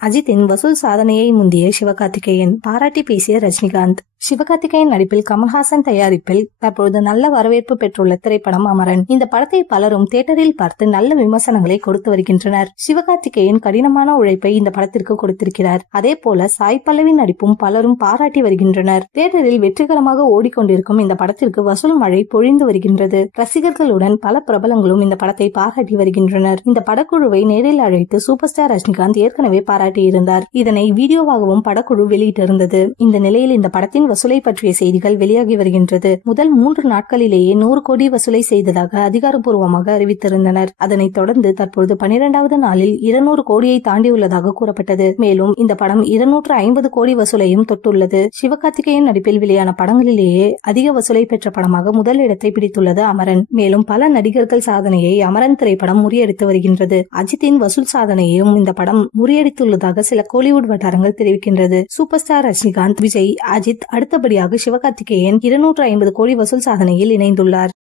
அஜித்தின் வசூல் சாதனையை முந்திய சிவகார்த்திகேயன் பாராட்டி பேசிய ரஜினிகாந்த். சிவகார்த்திகேயன் நடிப்பில் கமல்ஹாசன் தயாரிப்பில் தற்பொழுது நல்ல வரவேற்பு பெற்றுள்ள திரைப்படம் அமரன். இந்த படத்தை பலரும் தியேட்டரில் பார்த்து நல்ல விமர்சனங்களை கொடுத்து வருகின்றனர். சிவகார்த்திகேயன் கடினமான உழைப்பை இந்த படத்திற்கு கொடுத்திருக்கிறார். அதே போல சாய் பல்லவி நடிப்பும் பலரும் பாராட்டி வருகின்றனர். தியேட்டரில் வெற்றிகரமாக ஓடிக்கொண்டிருக்கும் இந்த படத்திற்கு வசூல் மழை பொழிந்து வருகின்றது. ரசிகர்களுடன் பல பிரபலங்களும் இந்த படத்தை பாராட்டி வருகின்றனர். இந்த படக்குழுவை நேரில் அழைத்து சூப்பர் ஸ்டார் ரஜினிகாந்த் ஏற்கனவே பாராட்டியிருந்தார். இதனை வீடியோவாகவும் படக்குழு வெளியிட்டிருந்தது. இந்த நிலையில் இந்த படத்தின் வசூலை பற்றிய செய்திகள் வெளியாகி வருகின்றது. முதல் 3 நாட்களிலேயே 100 கோடி வசூலை செய்ததாக அதிகாரப்பூர்வமாக அறிவித்திருந்தனர். அதனைத் தொடர்ந்து தற்பொழுது 12வது நாளில் 200 கோடியை தாண்டியுள்ளதாக கூறப்பட்டது. மேலும் இந்த படம் 250 கோடி வசூலையும் தொட்டுள்ளது. சிவகார்த்திகேயன் நடிப்பில் வெளியான படங்களிலேயே அதிக வசூலை பெற்ற படமாக முதல் இடத்தை பிடித்துள்ளது அமரன். மேலும் பல நடிகர்கள் சாதனையை அமரன் திரைப்படம் முறியடித்து வருகின்றது. அஜித்தின் வசூல் சாதனையையும் இந்த படம் முறியடித்துள்ளதாக சில கோலிவுட் வட்டாரங்கள் தெரிவிக்கின்றது. சூப்பர் ஸ்டார் ரஜினிகாந்த், விஜய், அஜித் அடுத்தபடியாக சிவகார்த்திகேயன் 250 கோடி வசூல் சாதனையில் இணைந்துள்ளார்.